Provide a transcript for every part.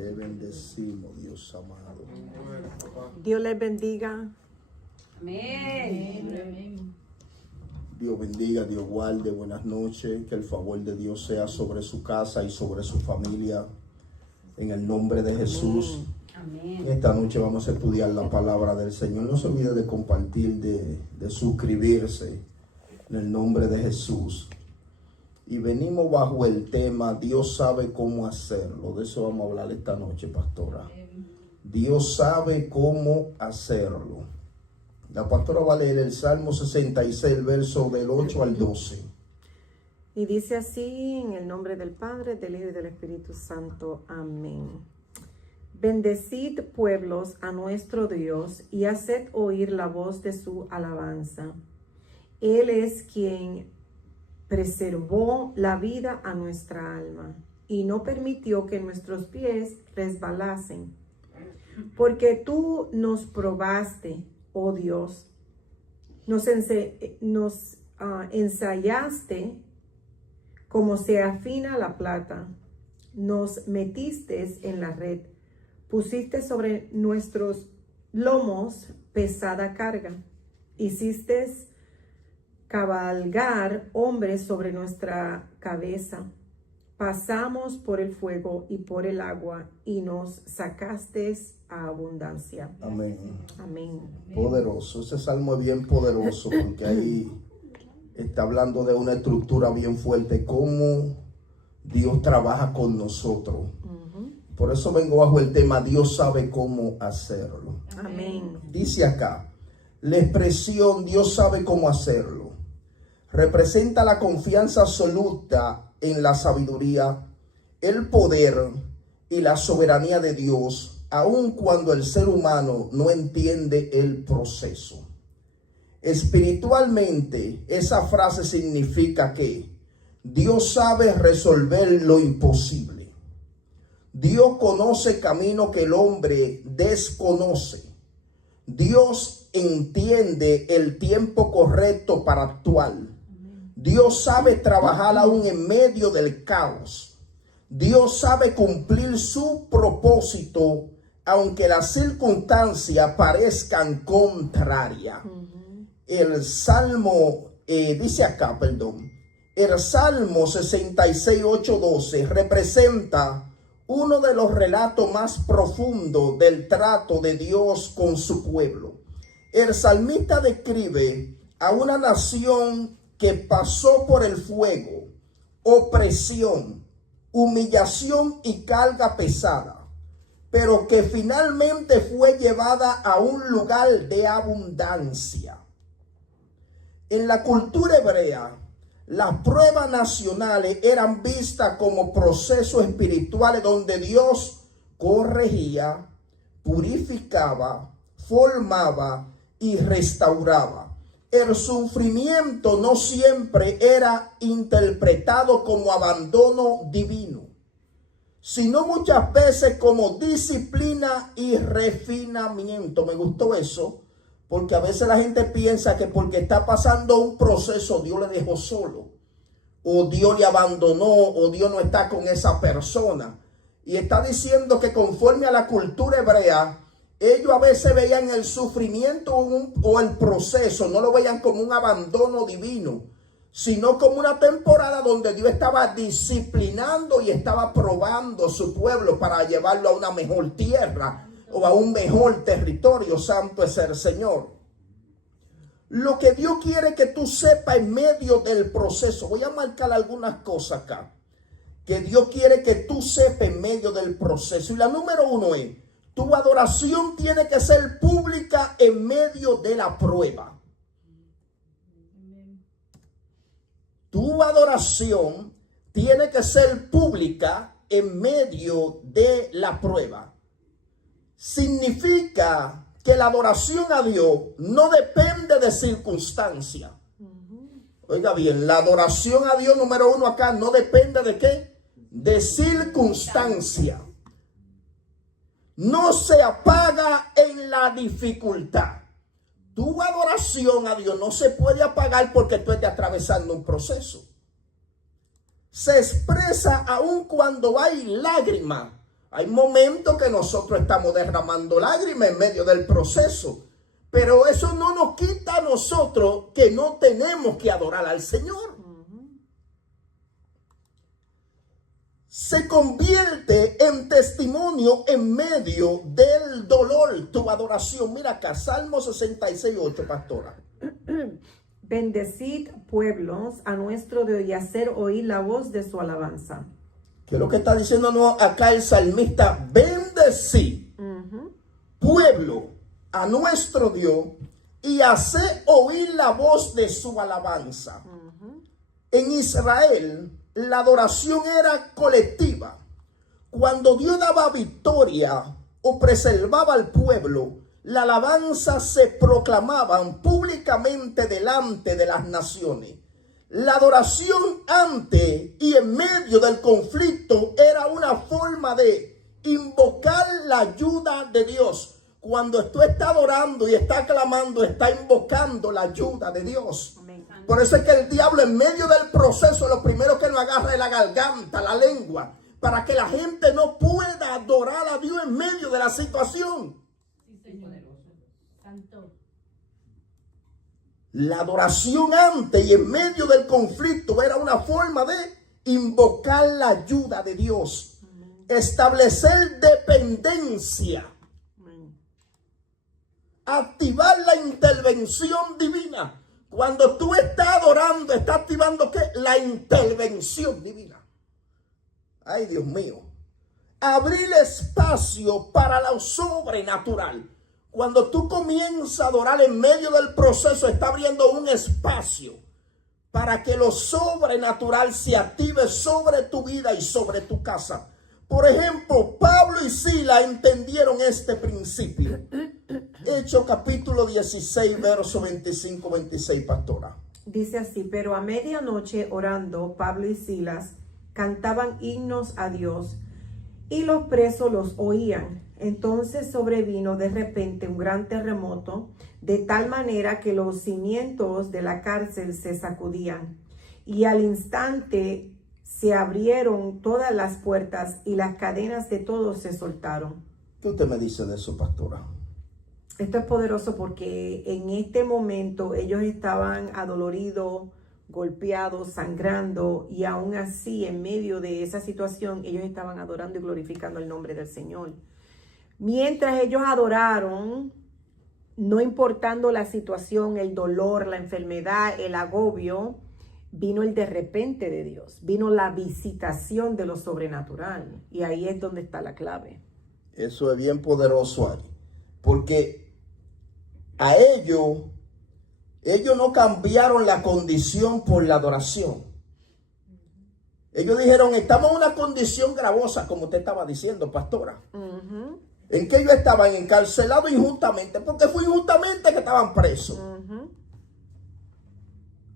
Te bendecimos, Dios amado. Dios les bendiga. Amén. Dios bendiga, Dios guarde. Buenas noches. Que el favor de Dios sea sobre su casa y sobre su familia. En el nombre de Jesús. Amén. Esta noche vamos a estudiar la palabra del Señor. No se olvide de compartir, de suscribirse. En el nombre de Jesús. Y venimos bajo el tema, Dios sabe cómo hacerlo. De eso vamos a hablar esta noche, pastora. Dios sabe cómo hacerlo. La pastora va a leer el Salmo 66, el verso del 8 al 12. Y dice así, en el nombre del Padre, del Hijo y del Espíritu Santo. Amén. Bendecid, pueblos, a nuestro Dios y haced oír la voz de su alabanza. Él es quien preservó la vida a nuestra alma y no permitió que nuestros pies resbalasen. Porque tú nos probaste, oh Dios, nos ensayaste como se afina la plata, nos metiste en la red, pusiste sobre nuestros lomos pesada carga, hiciste cabalgar hombres sobre nuestra cabeza. Pasamos por el fuego y por el agua y nos sacaste a abundancia. Amén. Amén. Poderoso. Ese salmo es bien poderoso porque ahí está hablando de una estructura bien fuerte. Cómo Dios trabaja con nosotros. Por eso vengo bajo el tema, Dios sabe cómo hacerlo. Amén. Dice acá, la expresión Dios sabe cómo hacerlo representa la confianza absoluta en la sabiduría, el poder y la soberanía de Dios, aun cuando el ser humano no entiende el proceso. Espiritualmente, esa frase significa que Dios sabe resolver lo imposible. Dios conoce camino que el hombre desconoce. Dios entiende el tiempo correcto para actuar. Dios sabe trabajar aún en medio del caos. Dios sabe cumplir su propósito, aunque las circunstancias parezcan contrarias. El Salmo, dice acá, el Salmo 66, 8, 12 representa uno de los relatos más profundos del trato de Dios con su pueblo. El salmista describe a una nación que pasó por el fuego, opresión, humillación y carga pesada, pero que finalmente fue llevada a un lugar de abundancia. En la cultura hebrea, las pruebas nacionales eran vistas como procesos espirituales donde Dios corregía, purificaba, formaba y restauraba. El sufrimiento no siempre era interpretado como abandono divino, sino muchas veces como disciplina y refinamiento. Me gustó eso, porque a veces la gente piensa que porque está pasando un proceso, Dios le dejó solo, o Dios le abandonó, o Dios no está con esa persona. Y está diciendo que conforme a la cultura hebrea, ellos a veces veían el sufrimiento o el proceso, no lo veían como un abandono divino, sino como una temporada donde Dios estaba disciplinando y estaba probando su pueblo para llevarlo a una mejor tierra o a un mejor territorio. Santo es el Señor. Lo que Dios quiere que tú sepas en medio del proceso, voy a marcar algunas cosas acá, que Dios quiere que tú sepas en medio del proceso. Y la número uno es, tu adoración tiene que ser pública en medio de la prueba. Tu adoración tiene que ser pública en medio de la prueba. Significa que la adoración a Dios no depende de circunstancia. Oiga bien, la adoración a Dios número uno acá no depende de ¿qué? De circunstancia. No se apaga en la dificultad. Tu adoración a Dios no se puede apagar porque tú estés atravesando un proceso. Se expresa aun cuando hay lágrimas, Hay momentos que nosotros estamos derramando lágrimas en medio del proceso, pero eso no nos quita a nosotros que no tenemos que adorar al Señor. Se convierte en testimonio en medio del dolor tu adoración. Mira acá, Salmo 66:8, pastora. Bendecid pueblos a nuestro Dios y hacer oír la voz de su alabanza. ¿Qué es lo que está diciéndonos acá el salmista? Bendecid pueblo a nuestro Dios y hacer oír la voz de su alabanza. En Israel, la adoración era colectiva. Cuando Dios daba victoria o preservaba al pueblo, la alabanza se proclamaban públicamente delante de las naciones. La adoración antes y en medio del conflicto era una forma de invocar la ayuda de Dios. Cuando tú estás adorando y estás clamando, está invocando la ayuda de Dios. Amén. Por eso es que el diablo en medio del proceso lo primero que nos agarra es la garganta, la lengua, para que la gente no pueda adorar a Dios en medio de la situación. Santo. La adoración antes y en medio del conflicto era una forma de invocar la ayuda de Dios, establecer dependencia, activar la intervención divina. Cuando tú estás adorando, estás activando ¿qué? La intervención divina. Ay, Dios mío. Abrir espacio para lo sobrenatural. Cuando tú comienzas a adorar en medio del proceso, está abriendo un espacio para que lo sobrenatural se active sobre tu vida y sobre tu casa. Por ejemplo, Pablo y Silas entendieron este principio. Hechos capítulo 16, verso 25-26, pastora. Dice así: pero a medianoche orando, Pablo y Silas cantaban himnos a Dios y los presos los oían. Entonces sobrevino de repente un gran terremoto, de tal manera que los cimientos de la cárcel se sacudían, y al instante se abrieron todas las puertas y las cadenas de todos se soltaron. ¿Qué usted me dice de eso, pastora? Esto es poderoso porque en este momento ellos estaban adoloridos, golpeados, sangrando, y aún así en medio de esa situación ellos estaban adorando y glorificando el nombre del Señor. Mientras ellos adoraron, no importando la situación, el dolor, la enfermedad, el agobio, vino el de repente de Dios, vino la visitación de lo sobrenatural, y ahí es donde está la clave. Eso es bien poderoso ahí, porque a ellos no cambiaron la condición por la adoración. Ellos dijeron, estamos en una condición gravosa, como usted estaba diciendo, pastora. En que ellos estaban encarcelados injustamente, porque fue injustamente que estaban presos.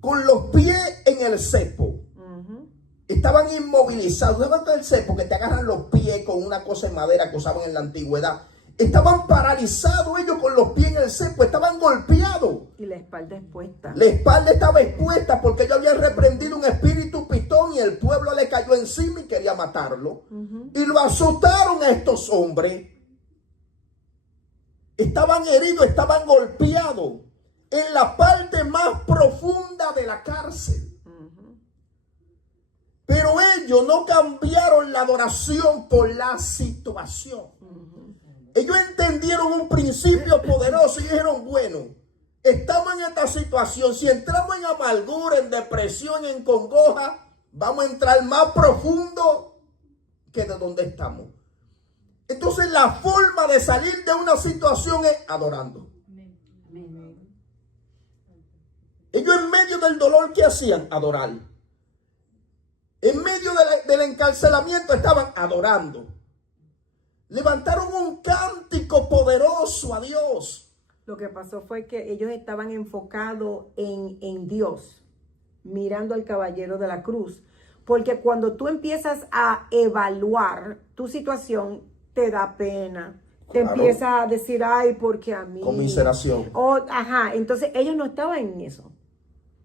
Con los pies en el cepo. Estaban inmovilizados. ¿Sabes qué es el cepo? Que te agarran los pies con una cosa de madera que usaban en la antigüedad. Estaban paralizados ellos con los pies en el cepo. Estaban golpeados. Y la espalda expuesta. La espalda estaba expuesta porque ellos habían reprendido un espíritu pitón y el pueblo le cayó encima y quería matarlo. Y lo azotaron a estos hombres. Estaban heridos, estaban golpeados en la parte más profunda de la cárcel. Pero ellos no cambiaron la adoración por la situación. Ellos entendieron un principio poderoso y dijeron, bueno, estamos en esta situación. Si entramos en amargura, en depresión, en congoja, vamos a entrar más profundo que de donde estamos. Entonces la forma de salir de una situación es adorando. Ellos en medio del dolor, ¿qué hacían? Adorar. En medio del encarcelamiento estaban adorando. Levantaron un cántico poderoso a Dios. Lo que pasó fue que ellos estaban enfocados en Dios, mirando al caballero de la cruz. Porque cuando tú empiezas a evaluar tu situación, te da pena. Te empiezas a decir, ay, porque a mí. Conmiseración. Entonces ellos no estaban en eso.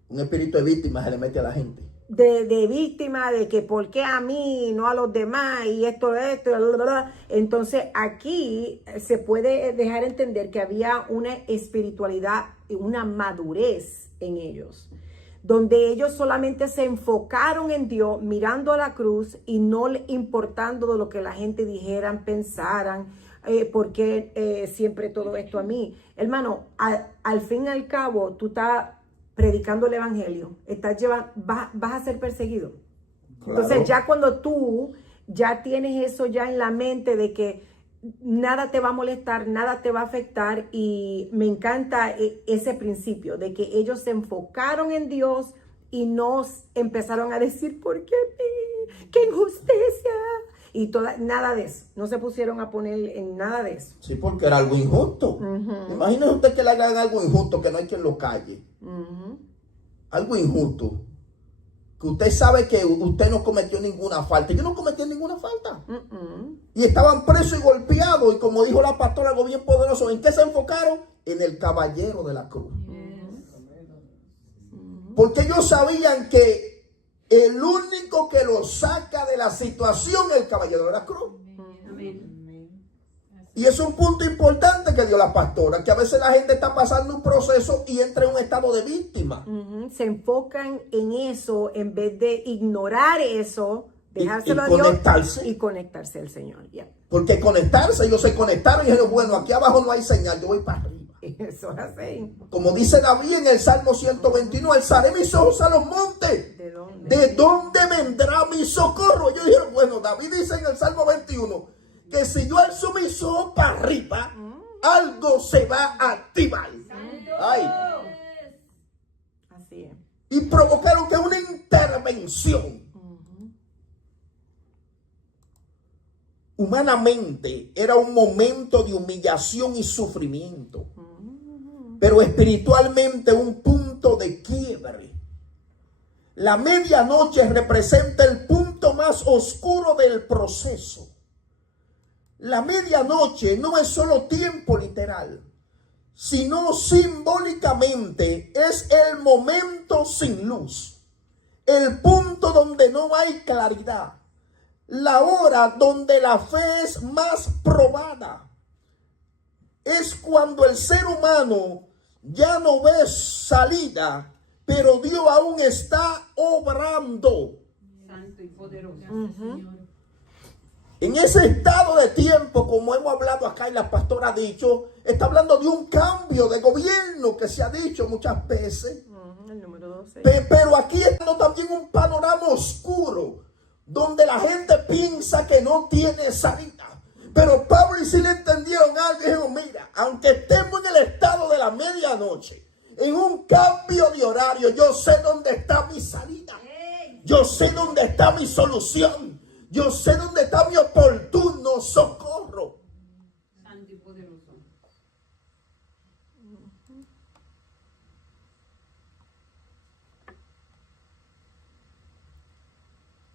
Un espíritu de víctima se le mete a la gente. de víctima, de que por qué a mí, no a los demás, y esto, bla, bla, bla. Entonces aquí se puede dejar entender que había una espiritualidad, una madurez en ellos, donde ellos solamente se enfocaron en Dios, mirando a la cruz y no le importando de lo que la gente dijeran, pensaran, por qué siempre todo esto a mí. Hermano, al fin y al cabo, tú estás predicando el evangelio, vas a ser perseguido. Claro. Entonces ya cuando tú ya tienes eso ya en la mente de que nada te va a molestar, nada te va a afectar, y me encanta ese principio de que ellos se enfocaron en Dios y no empezaron a decir, ¿por qué a mí? ¡Qué injusticia! Y nada de eso, no se pusieron a poner en nada de eso. Sí, porque era algo injusto. Imagínese usted que le hagan algo injusto, que no hay quien lo calle. Algo injusto. Que usted sabe que usted no cometió ninguna falta. Yo no cometí ninguna falta. Y estaban presos y golpeados. Y como dijo la pastora, algo bien poderoso. ¿En qué se enfocaron? En el caballero de la cruz. Porque ellos sabían que el único que lo saca de la situación es el caballero de la cruz. Y es un punto importante que dio la pastora, que a veces la gente está pasando un proceso y entra en un estado de víctima. Se enfocan en eso en vez de ignorar eso, dejárselo y a Dios conectarse. y conectarse al Señor. Porque conectarse, ellos se conectaron y dijeron, bueno, aquí abajo no hay señal, yo voy para arriba. Eso es así. Como dice David en el Salmo 121, alzaré mis ojos a los montes. ¿De dónde vendrá mi socorro? Ellos dijeron, bueno, David dice en el Salmo 21, que si yo alzo mis ojos para arriba, algo se va a activar. Ay. Así es. Y provocaron que una intervención. Humanamente era un momento de humillación y sufrimiento, pero espiritualmente un punto de quiebre. La medianoche representa el punto más oscuro del proceso. La medianoche no es solo tiempo literal, sino simbólicamente es el momento sin luz, el punto donde no hay claridad, la hora donde la fe es más probada. Es cuando el ser humano ya no ve salida, pero Dios aún está obrando. Santo y poderoso. En ese estado de tiempo, como hemos hablado acá y la pastora ha dicho, está hablando de un cambio de gobierno que se ha dicho muchas veces. El número 12. Pero aquí está también un panorama oscuro, donde la gente piensa que no tiene salida. Pero Pablo y Silas entendieron algo y dijeron, mira, aunque estemos en el estado de la medianoche, en un cambio de horario, yo sé dónde está mi salida. Yo sé dónde está mi solución. Yo sé dónde está mi oportuno socorro. Santo y poderoso.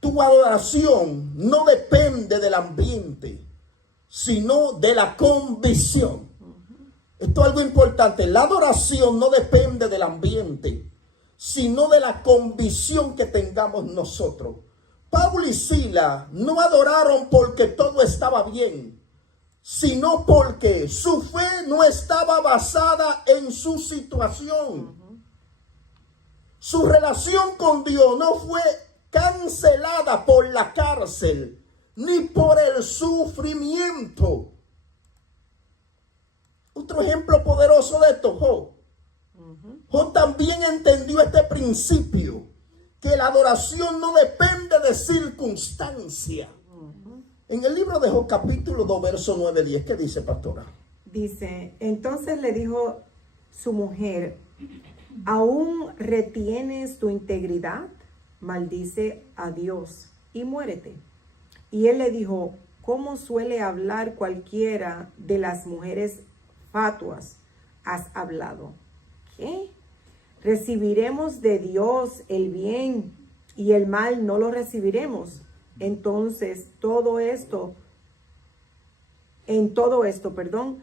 Tu adoración no depende del ambiente, sino de la convicción. Esto es algo importante. La adoración no depende del ambiente, sino de la convicción que tengamos nosotros. Pablo y Silas no adoraron porque todo estaba bien, sino porque su fe no estaba basada en su situación. Su relación con Dios no fue cancelada por la cárcel ni por el sufrimiento. Otro ejemplo poderoso de esto, Job. Job también entendió este principio, que la adoración no depende de circunstancia. En el libro de Job, capítulo 2, verso 9-10, ¿qué dice, pastora? Dice, entonces le dijo su mujer, ¿aún retienes tu integridad? Maldice a Dios y muérete. Y él le dijo, ¿cómo suele hablar cualquiera de las mujeres fatuas? Has hablado. ¿Qué? Recibiremos de Dios el bien y el mal no lo recibiremos. Entonces, en todo esto,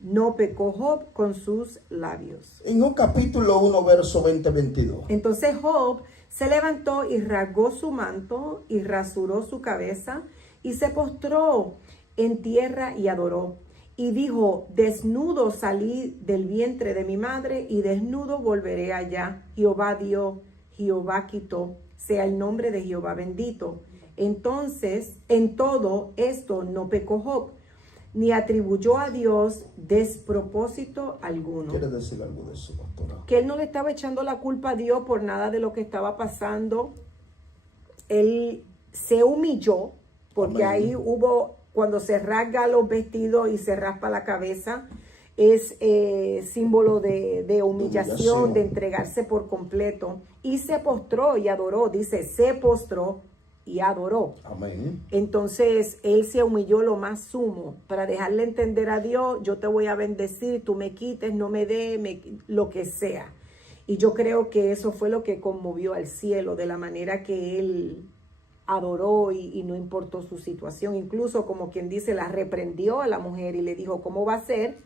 no pecó Job con sus labios. En un capítulo 1, verso 20-22. Entonces Job Se levantó y rasgó su manto y rasuró su cabeza y se postró en tierra y adoró. Y dijo, desnudo salí del vientre de mi madre y desnudo volveré allá. Jehová dio, Jehová quitó, sea el nombre de Jehová bendito. Entonces, en todo esto no pecó Job, ni atribuyó a Dios despropósito alguno. ¿Quiere decir algo de eso, pastora? Que él no le estaba echando la culpa a Dios por nada de lo que estaba pasando. Él se humilló, porque Amén. ahí hubo, cuando se rasga los vestidos y se raspa la cabeza, es símbolo de humillación, de entregarse por completo. Y se postró y adoró, dice, se postró y adoró. Amén. Entonces él se humilló lo más sumo para dejarle entender a Dios, yo te voy a bendecir, tú me quites, no me des, lo que sea. Y yo creo que eso fue lo que conmovió al cielo, de la manera que él adoró y no importó su situación. Incluso, como quien dice, la reprendió a la mujer y le dijo, ¿cómo va a ser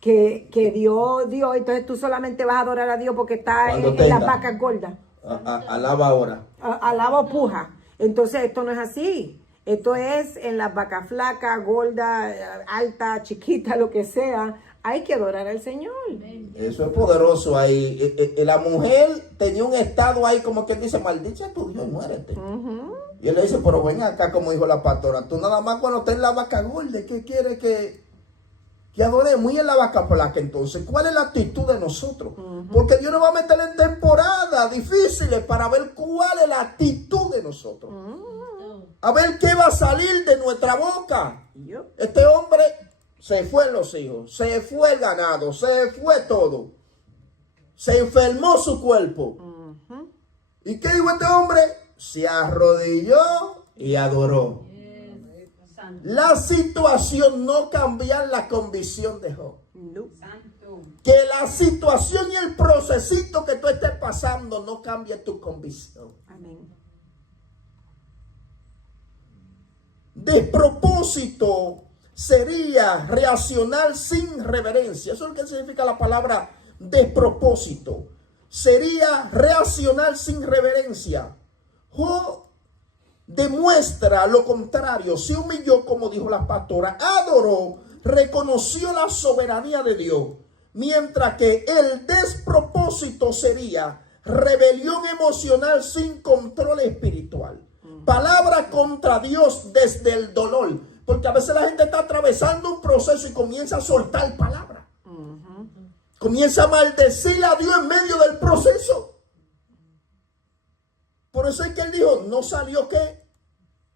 que Dios, entonces tú solamente vas a adorar a Dios porque está en las vacas gordas? Alaba ahora. Alaba o puja. Entonces esto no es así. Esto es en las vacas flacas, gordas, alta, chiquita, lo que sea. Hay que adorar al Señor. Eso es poderoso ahí. La mujer tenía un estado ahí como que dice, maldicha tu Dios, muérete. Y él le dice, pero ven acá, como dijo la pastora, tú nada más cuando estés en la vaca gorda, ¿qué quiere que adoremos? Y en la vaca flaca, entonces, ¿cuál es la actitud de nosotros? Porque Dios nos va a meter en temporadas difíciles para ver cuál es la actitud de nosotros. A ver qué va a salir de nuestra boca. Este hombre se fue los hijos, se fue el ganado, se fue todo. Se enfermó su cuerpo. ¿Y qué dijo este hombre? Se arrodilló y adoró. La situación no cambia la convicción de Job. No. Que la situación y el procesito que tú estés pasando no cambie tu convicción. Amén. Despropósito sería reaccionar sin reverencia. Eso es lo que significa la palabra despropósito. Sería reaccionar sin reverencia. Job demuestra lo contrario. Se humilló, como dijo la pastora, adoró, reconoció la soberanía de Dios. Mientras que el despropósito sería rebelión emocional sin control espiritual. Palabra contra Dios desde el dolor. Porque a veces la gente está atravesando un proceso y comienza a soltar palabras. Comienza a maldecir a Dios en medio del proceso. Por eso es que él dijo, no salió ¿qué?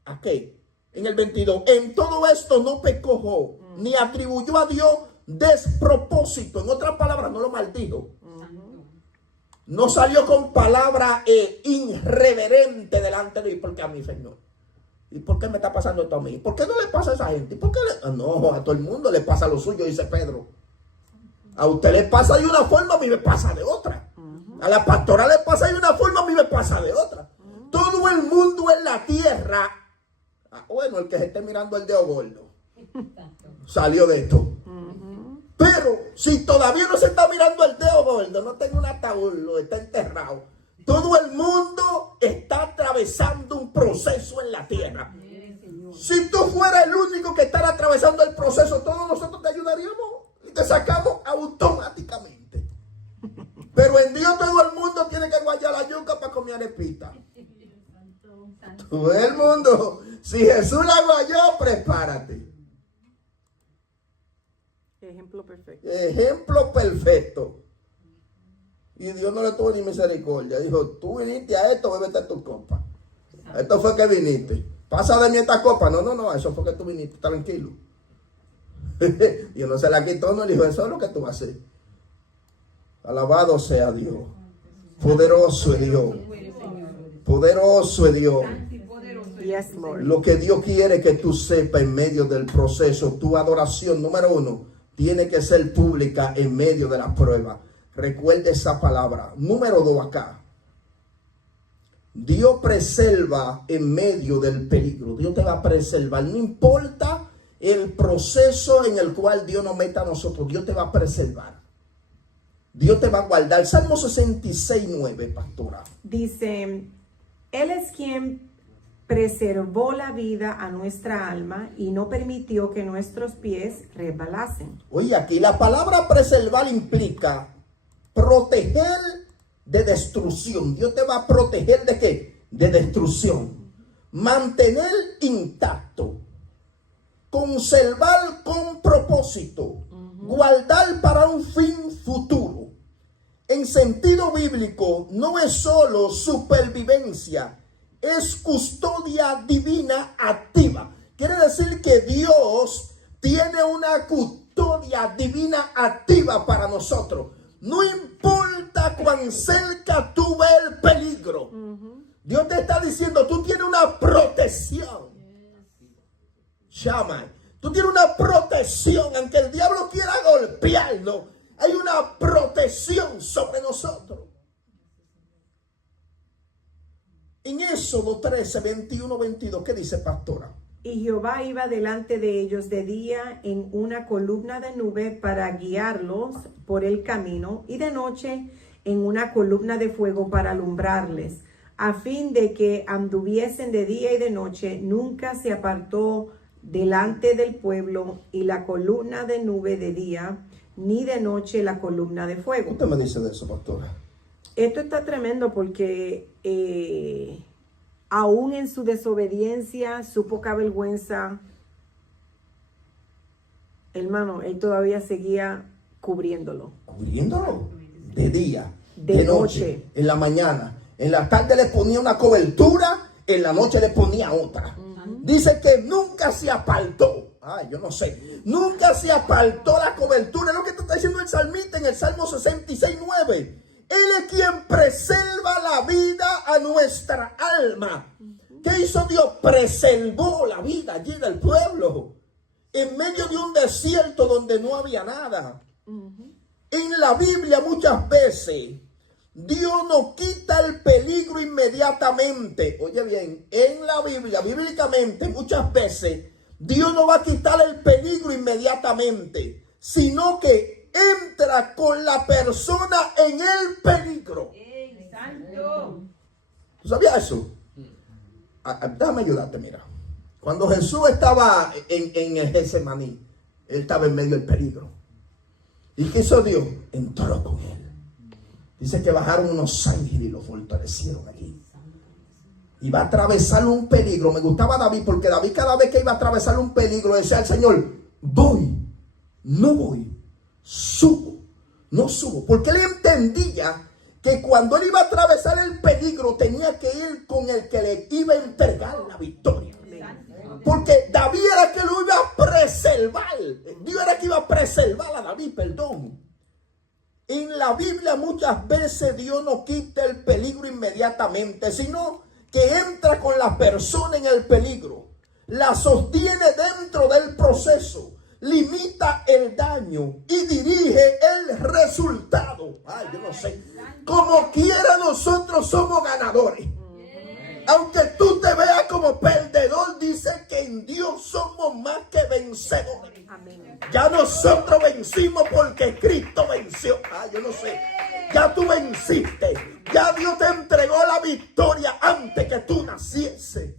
¿A qué? En el 22. En todo esto no pecó Job, ni atribuyó a Dios despropósito. En otras palabras, no lo maldijo. No salió con palabra irreverente delante de Dios. ¿Por qué a mí, Señor? ¿Y por qué me está pasando esto a mí? ¿Por qué no le pasa a esa gente? ¿Por qué no, a todo el mundo le pasa lo suyo, dice Pedro. A usted le pasa de una forma, a mí me pasa de otra. A la pastora le pasa de una forma, a mí me pasa de otra. Todo el mundo en la tierra, bueno, el que se esté mirando el dedo gordo, salió de esto. Pero si todavía no se está mirando el dedo gordo, no tengo un ataúd, lo está enterrado. Todo el mundo está atravesando un proceso en la tierra. Si tú fueras el único que estará atravesando el proceso, todos nosotros te ayudaríamos y te sacamos automáticamente. Pero en Dios todo el mundo tiene que guayar la yuca para comer arepita. Todo el mundo. Si Jesús la guayó, prepárate. Ejemplo perfecto. Ejemplo perfecto. Y Dios no le tuvo ni misericordia. Dijo, tú viniste a esto, bébete tu copa. Esto fue que viniste. Pasa de mí esta copa. No, eso fue que tú viniste, tranquilo. Dios no se la quitó, no le dijo, eso es lo que tú vas a hacer. Alabado sea Dios. Poderoso es Dios. Poderoso es Dios. Yes, Lord. Lo que Dios quiere que tú sepas en medio del proceso, tu adoración, número 1, tiene que ser pública en medio de la prueba. Recuerde esa palabra. Número 2 acá. Dios preserva en medio del peligro. Dios te va a preservar. No importa el proceso en el cual Dios nos meta a nosotros. Dios te va a preservar. Dios te va a guardar. Salmo 66:9, pastora. dice, Él es quien preservó la vida a nuestra alma y no permitió que nuestros pies resbalasen. Oye, aquí la palabra preservar implica proteger de destrucción. Dios te va a proteger ¿de qué? De destrucción. Mantener intacto. Conservar con propósito. Guardar para un fin futuro. En sentido bíblico, no es solo supervivencia, es custodia divina activa. Quiere decir que Dios tiene una custodia divina activa para nosotros. No importa cuán cerca tú ves el peligro. Dios te está diciendo, tú tienes una protección. Llama. Tú tienes una protección, aunque el diablo quiera golpearnos. Hay una protección sobre nosotros. En Éxodo 13, 21, 22, ¿qué dice, pastora? Y Jehová iba delante de ellos de día en una columna de nube para guiarlos por el camino, y de noche en una columna de fuego para alumbrarles, a fin de que anduviesen de día y de noche. Nunca se apartó delante del pueblo, y la columna de nube de día, ni de noche la columna de ¿Qué fuego. usted me dice de eso, pastora? Esto está tremendo porque aún en su desobediencia, su poca vergüenza, hermano, él todavía seguía cubriéndolo. Cubriéndolo de día, De de noche, noche. en la mañana. En la tarde le ponía una cobertura, en la noche le ponía otra. Dice que nunca se apartó. Ay, yo no sé. Nunca se apartó la cobertura. Es lo que te está diciendo el salmista en el Salmo 66, 9. Él es quien preserva la vida a nuestra alma. ¿Qué hizo Dios? Preservó la vida allí del pueblo. En medio de un desierto donde no había nada. En la Biblia muchas veces Dios nos quita el peligro inmediatamente. Oye bien, en la Biblia, bíblicamente, muchas veces Dios no va a quitar el peligro inmediatamente, sino que entra con la persona en el peligro. ¡Ey, santo! ¿Tú sabías eso? Déjame ayudarte, mira. Cuando Jesús estaba en el Getsemaní, él estaba en medio del peligro. ¿Y qué hizo Dios? Entró con él. Dice que bajaron unos ángeles y lo fortalecieron allí. Iba a atravesar un peligro. Me gustaba David, porque David cada vez que iba a atravesar un peligro decía al Señor, voy, no voy, subo, no subo. Porque él entendía que cuando él iba a atravesar el peligro tenía que ir con el que le iba a entregar la victoria. Porque David era que lo iba a preservar. Dios era que iba a preservar a David, perdón. En la Biblia muchas veces Dios no quita el peligro inmediatamente, sino que entra con la persona en el peligro, la sostiene dentro del proceso, limita el daño y dirige el resultado. Ay, yo no sé. Como quiera, nosotros somos ganadores. Aunque tú te veas como perdedor, dice que en Dios somos más que vencedores. Amén. Ya nosotros vencimos porque Cristo venció. Ay, yo no sé. Ya tú venciste. Ya Dios te entregó la victoria antes que tú naciese.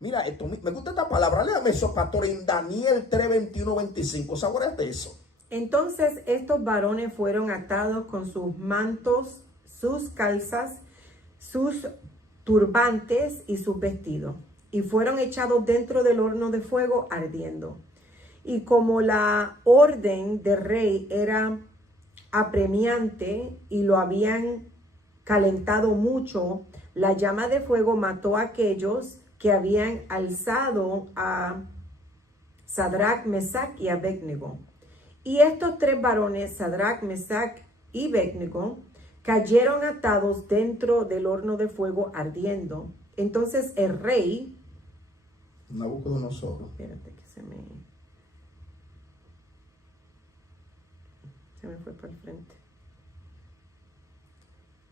Mira, esto, me gusta esta palabra. Léame eso, pastor, en Daniel 3, 21, 25. ¿Sabes de eso? Entonces estos varones fueron atados con sus mantos, sus calzas, sus turbantes y sus vestidos, y fueron echados dentro del horno de fuego ardiendo. Y como la orden del rey era apremiante y lo habían calentado mucho, la llama de fuego mató a aquellos que habían alzado a Sadrach, Mesach y Abednego. Y estos tres varones, Sadrach, Mesach y Abednego, cayeron atados dentro del horno de fuego ardiendo. Entonces el rey, Nabucodonosor. espérate que se me fue para el frente.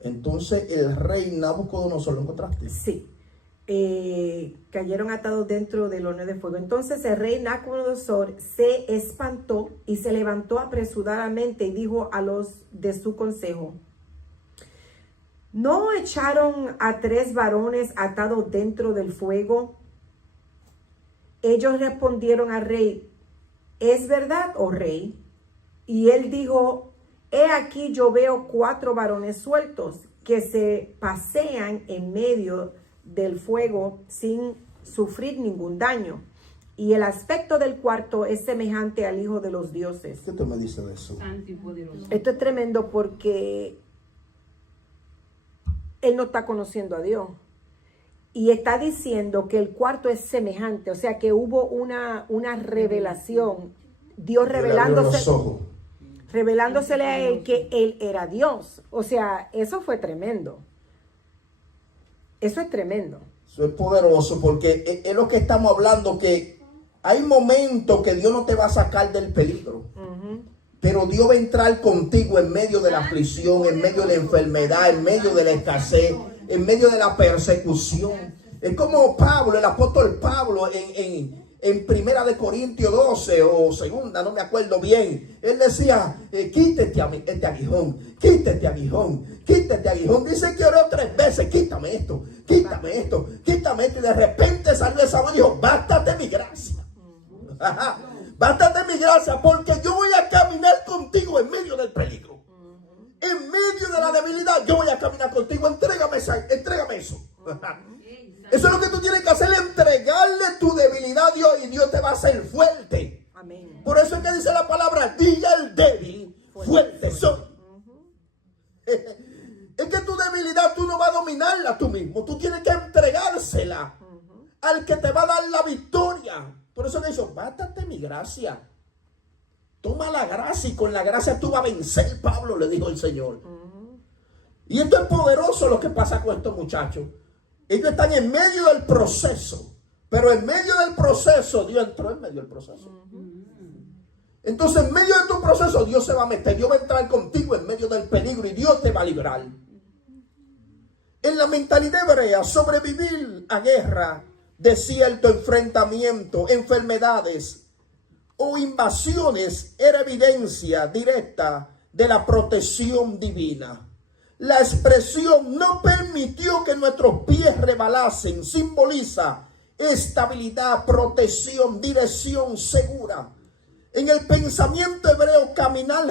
Entonces el rey Nabucodonosor, ¿lo encontraste? Sí, cayeron atados dentro del horno de fuego. Entonces el rey Nabucodonosor se espantó y se levantó apresuradamente y dijo a los de su consejo: ¿No echaron a 3 varones atados dentro del fuego? Ellos respondieron al rey, ¿es verdad, oh rey? Y él dijo, he aquí yo veo 4 varones sueltos que se pasean en medio del fuego sin sufrir ningún daño. Y el aspecto del cuarto es semejante al Hijo de los dioses. ¿Qué tú me dices de eso? Santo y poderoso. Esto es tremendo porque él no está conociendo a Dios. Y está diciendo que el cuarto es semejante. O sea que hubo una revelación. Dios revelándosele a él que él era Dios. O sea, eso fue tremendo. Eso es tremendo. Eso es poderoso porque es lo que estamos hablando, que hay momentos que Dios no te va a sacar del peligro. Pero Dios va a entrar contigo en medio de la aflicción, en medio de la enfermedad, en medio de la escasez, en medio de la persecución. Es como Pablo, el apóstol Pablo en Primera de Corintios 12 o segunda, no me acuerdo bien. Él decía, quítate este aguijón, quítate este aguijón, quítate este aguijón. Dice que oró 3 veces, quítame esto, quítame esto, quítame esto. Y de repente salió esa voz y dijo, bástate mi gracia. Bástate mi gracia porque yo voy a caminar contigo en medio del peligro. En medio de la debilidad yo voy a caminar contigo. Entrégame eso. Eso es lo que tú tienes que hacer, entregarle tu debilidad a Dios y Dios te va a hacer fuerte. Amén. Por eso es que dice la palabra, dile al débil, fuerte soy. Es que tu debilidad tú no vas a dominarla tú mismo. Tú tienes que entregársela al que te va a dar la victoria. Por eso le dijo, bástate mi gracia. Toma la gracia y con la gracia tú vas a vencer, Pablo, le dijo el Señor. Y esto es poderoso lo que pasa con estos muchachos. Ellos están en medio del proceso. Pero en medio del proceso, Dios entró en medio del proceso. Entonces en medio de tu proceso Dios se va a meter. Dios va a entrar contigo en medio del peligro y Dios te va a librar. En la mentalidad hebrea, sobrevivir a guerra, desierto, enfrentamiento, enfermedades o invasiones era evidencia directa de la protección divina. La expresión no permitió que nuestros pies rebalasen simboliza estabilidad, protección, dirección segura. En el pensamiento hebreo, caminar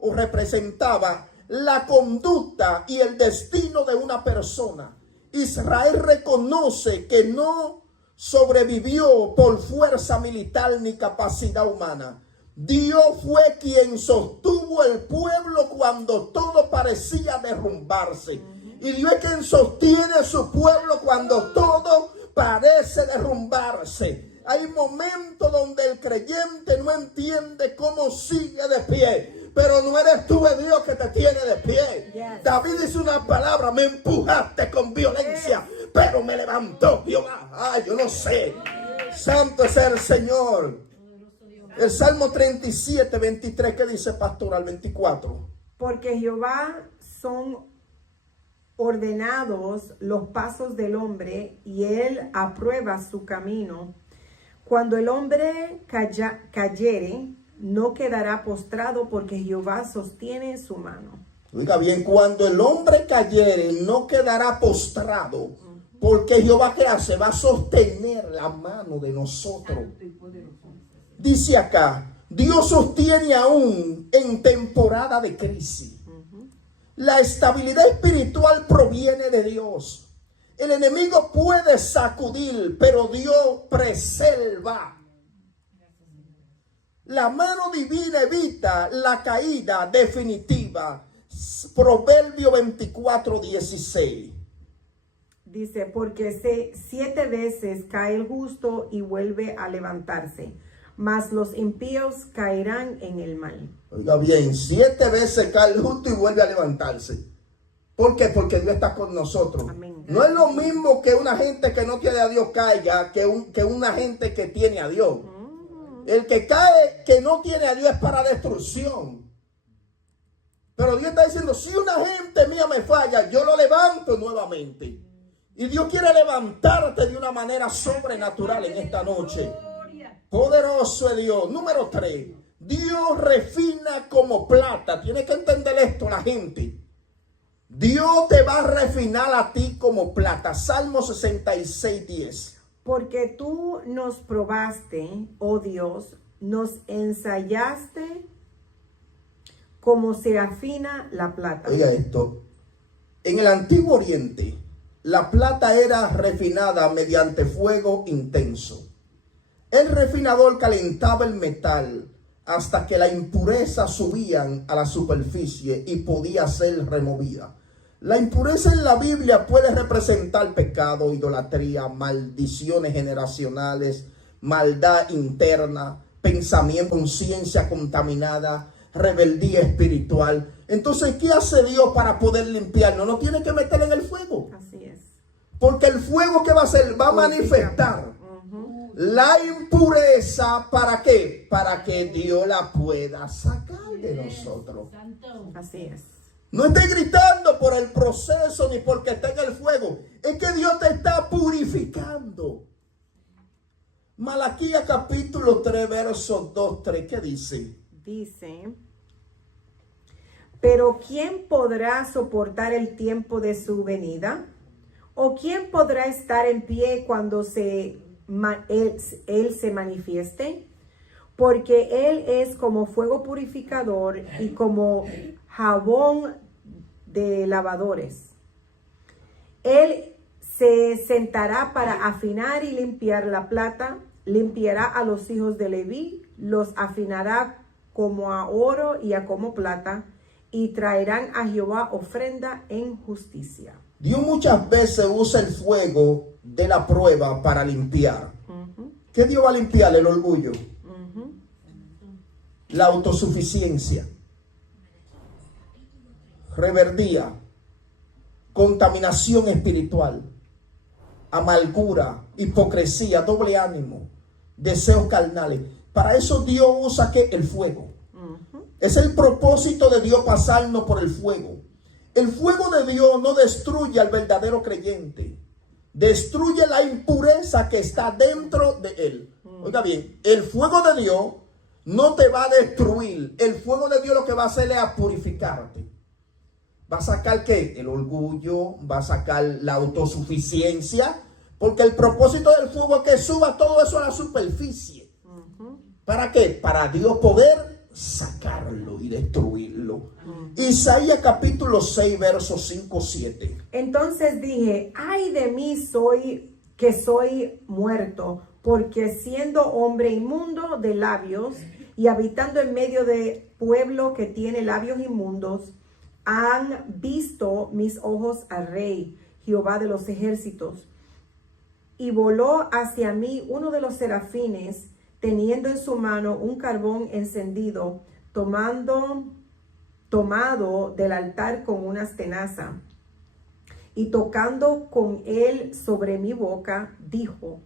representaba la conducta y el destino de una persona. Israel reconoce que no sobrevivió por fuerza militar ni capacidad humana. Dios fue quien sostuvo el pueblo cuando todo parecía derrumbarse. Y Dios es quien sostiene su pueblo cuando todo parece derrumbarse. Hay momentos donde el creyente no entiende cómo sigue de pie. Pero no eres tú, es Dios que te tiene de pie. Yes. David dice una palabra, me empujaste con violencia, pero me levantó Jehová. Ay, yo no sé. Santo es el Señor. El Salmo 37, 23, ¿qué dice, pastor, al 24? Porque Jehová son ordenados los pasos del hombre y él aprueba su camino. Cuando el hombre cayere, no quedará postrado porque Jehová sostiene su mano. Oiga bien, cuando el hombre cayere, no quedará postrado porque Jehová, ¿qué hace? Va a sostener la mano de nosotros. Dice acá, Dios sostiene aún en temporada de crisis. La estabilidad espiritual proviene de Dios. El enemigo puede sacudir, pero Dios preserva. La mano divina evita la caída definitiva. Proverbio 24, 16. Dice, porque 7 veces cae el justo y vuelve a levantarse, mas los impíos caerán en el mal. Oiga bien, 7 veces cae el justo y vuelve a levantarse. ¿Por qué? Porque Dios está con nosotros. Amén. No es lo mismo que una gente que no tiene a Dios caiga que una gente que tiene a Dios. El que cae, que no tiene a Dios, es para destrucción. Pero Dios está diciendo, si una gente mía me falla, yo lo levanto nuevamente. Y Dios quiere levantarte de una manera sobrenatural en esta noche. Poderoso es Dios. Número 3. Dios refina como plata. Tiene que entender esto la gente. Dios te va a refinar a ti como plata. Salmo 66:10. Porque tú nos probaste, oh Dios, nos ensayaste como se afina la plata. Oiga esto. En el Antiguo Oriente, la plata era refinada mediante fuego intenso. El refinador calentaba el metal hasta que la impureza subían a la superficie y podía ser removida. La impureza en la Biblia puede representar pecado, idolatría, maldiciones generacionales, maldad interna, pensamiento, conciencia contaminada, rebeldía espiritual. Entonces, ¿qué hace Dios para poder limpiarnos? No tiene que meter en el fuego. Así es. Porque el fuego que va a hacer va a manifestar la impureza. ¿Para qué? Para que Dios la pueda sacar de nosotros. Así es. No estés gritando por el proceso ni porque está en el fuego. Es que Dios te está purificando. Malaquías capítulo 3, versos 2, 3. ¿Qué dice? Dice, pero ¿quién podrá soportar el tiempo de su venida? ¿O quién podrá estar en pie cuando él se manifieste? Porque Él es como fuego purificador y como jabón de lavadores. Él se sentará para afinar y limpiar la plata, limpiará a los hijos de Leví, los afinará como a oro y a como plata, y traerán a Jehová ofrenda en justicia. Dios muchas veces usa el fuego de la prueba para limpiar. ¿Qué Dios va a limpiar? El orgullo. La autosuficiencia. Rebeldía. Contaminación espiritual. Amargura. Hipocresía. Doble ánimo. Deseos carnales. Para eso Dios usa ¿qué? El fuego. Es el propósito de Dios pasarnos por el fuego. El fuego de Dios no destruye al verdadero creyente. Destruye la impureza que está dentro de él. Oiga bien, el fuego de Dios no te va a destruir. El fuego de Dios lo que va a hacer es a purificarte. Va a sacar ¿qué? El orgullo, va a sacar la autosuficiencia. Porque el propósito del fuego es que suba todo eso a la superficie. ¿Para qué? Para Dios poder sacarlo y destruirlo. Isaías capítulo 6, versos 5, 7. Entonces dije, ay de mí soy muerto, porque siendo hombre inmundo de labios y habitando en medio de pueblo que tiene labios inmundos, han visto mis ojos al Rey, Jehová de los ejércitos. Y voló hacia mí uno de los serafines, teniendo en su mano un carbón encendido, tomado del altar con unas tenazas. Y tocando con él sobre mi boca, dijo,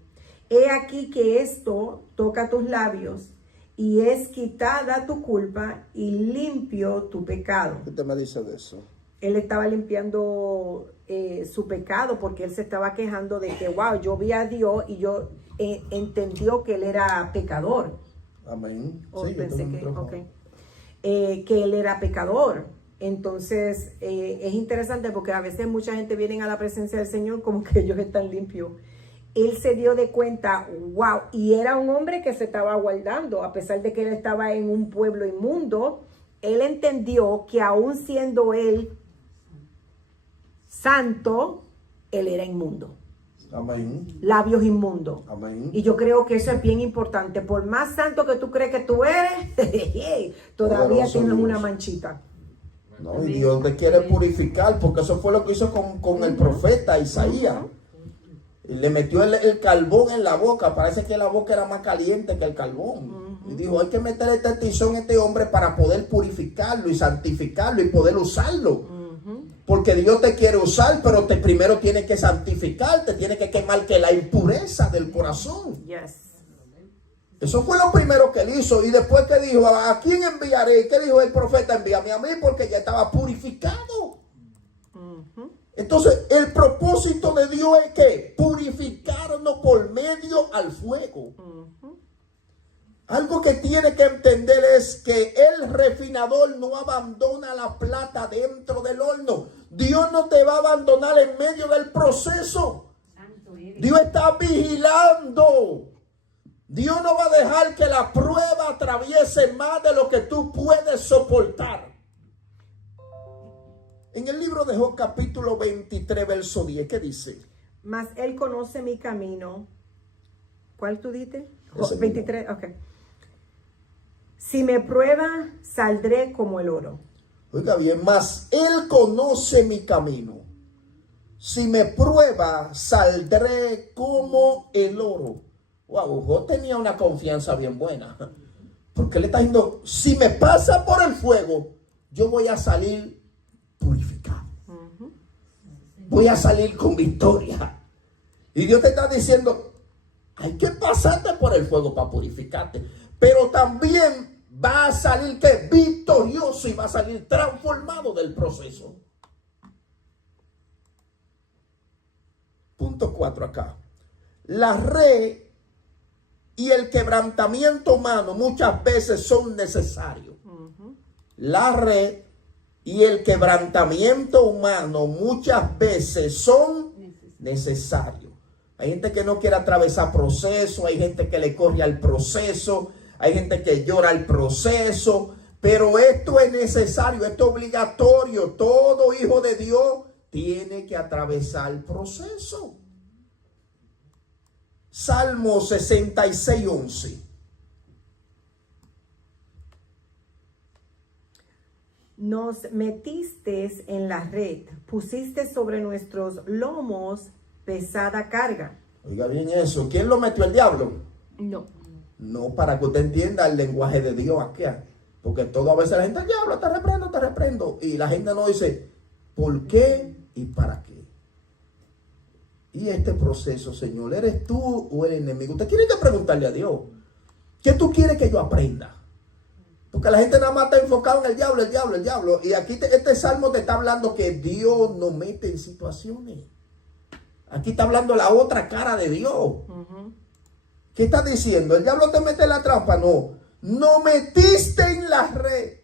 he aquí que esto toca tus labios, y es quitada tu culpa y limpio tu pecado. ¿Qué te me dice de eso? Él estaba limpiando su pecado porque él se estaba quejando de que, wow, yo vi a Dios y yo entendió que él era pecador. Amén. Sí, pensé que, okay. Que él era pecador. Entonces, es interesante porque a veces mucha gente viene a la presencia del Señor como que ellos están limpios. Él se dio de cuenta, wow, y era un hombre que se estaba guardando, a pesar de que él estaba en un pueblo inmundo. Él entendió que aún siendo él santo, él era inmundo. Amén. Labios inmundos. Amén. Y yo creo que eso es bien importante. Por más santo que tú crees que tú eres, todavía Poderoso tienes Dios. una manchita. No, y Dios te quiere purificar, porque eso fue lo que hizo con el profeta Isaías. Y le metió el carbón en la boca. Parece que la boca era más caliente que el carbón. Y dijo, hay que meterle este tizón a este hombre para poder purificarlo y santificarlo y poder usarlo. Porque Dios te quiere usar, pero primero tiene que santificarte, tiene que quemar que la impureza del corazón. Yes. Eso fue lo primero que él hizo. Y después que dijo, ¿a quién enviaré? ¿Qué dijo el profeta? Envíame a mí, porque ya estaba purificado. Entonces, el propósito de Dios es que purificarnos por medio al fuego. Algo que tiene que entender es que el refinador no abandona la plata dentro del horno. Dios no te va a abandonar en medio del proceso. Santo eres. Dios está vigilando. Dios no va a dejar que la prueba atraviese más de lo que tú puedes soportar. En el libro de Job capítulo 23 verso 10, ¿qué dice? Mas él conoce mi camino. ¿Cuál tú dices? Ese 23, ok. Si me prueba, saldré como el oro. Oiga bien, mas Él conoce mi camino. Si me prueba, saldré como el oro. Wow, Job tenía una confianza bien buena. Porque le está diciendo, si me pasa por el fuego, yo voy a salir purificado. Voy a salir con victoria. Y Dios te está diciendo, hay que pasarte por el fuego para purificarte. Pero también va a salir que victorioso y va a salir transformado del proceso. Punto 4 acá. La red y el quebrantamiento humano muchas veces son necesarios. La red y el quebrantamiento humano muchas veces son necesarios. Hay gente que no quiere atravesar proceso, hay gente que le corre al proceso, hay gente que llora al proceso, pero esto es necesario, esto es obligatorio. Todo hijo de Dios tiene que atravesar el proceso. Salmo 66:11. Nos metiste en la red, pusiste sobre nuestros lomos pesada carga. Oiga bien eso. ¿Quién lo metió? ¿El diablo? No. No, para que usted entienda el lenguaje de Dios aquí. Porque todo a veces la gente, el diablo, te reprendo. Y la gente no dice, ¿por qué y para qué? Y este proceso, Señor, ¿eres tú o el enemigo? Usted tiene que preguntarle a Dios, ¿qué tú quieres que yo aprenda? Porque la gente nada más está enfocada en el diablo. Y aquí este salmo te está hablando que Dios nos mete en situaciones. Aquí está hablando la otra cara de Dios. ¿Qué está diciendo? ¿El diablo te mete en la trampa? No. No metiste en la red.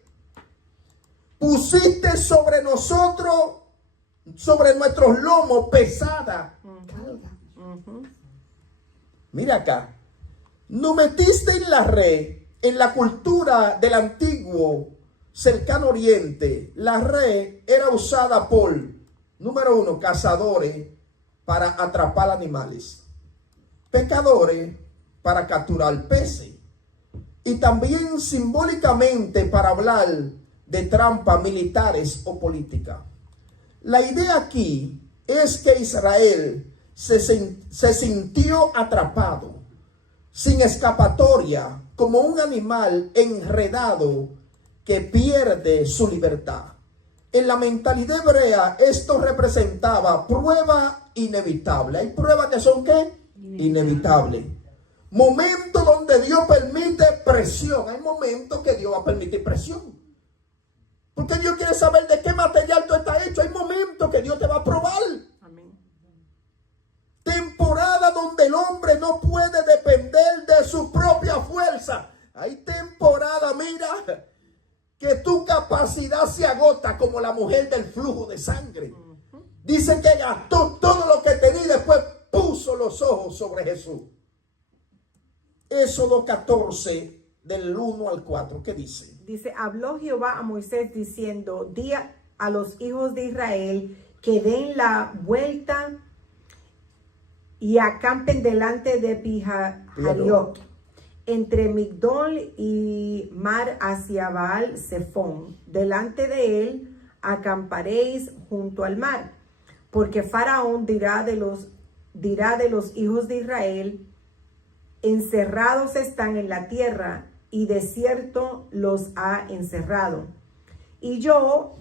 Pusiste sobre nosotros, sobre nuestros lomos pesada carga. Mira acá. No metiste en la red. En la cultura del antiguo cercano oriente, la red era usada por, número 1, cazadores para atrapar animales, pescadores para capturar peces y también simbólicamente para hablar de trampas militares o políticas. La idea aquí es que Israel se sintió atrapado, sin escapatoria, como un animal enredado que pierde su libertad. En la mentalidad hebrea esto representaba prueba inevitable. Hay pruebas que son ¿qué? Inevitables. Momentos donde Dios permite presión. Hay momentos que Dios va a permitir presión. Porque Dios quiere saber de qué material tú estás hecho. Hay momentos que Dios te va a probar. Amén. Temporada donde el hombre no puede depender de su propia fuerza. Hay temporada, mira, que tu capacidad se agota como la mujer del flujo de sangre. Dice que gastó todo lo que tenía y después puso los ojos sobre Jesús. Éxodo 14, del 1 al 4, ¿qué dice? Dice, habló Jehová a Moisés diciendo, di a los hijos de Israel que den la vuelta y acampen delante de Pihahariot, entre Migdol y Mar hacia Baal Zephón. Delante de él acamparéis junto al mar, porque Faraón dirá de los hijos de Israel, encerrados están en la tierra y desierto los ha encerrado. Y yo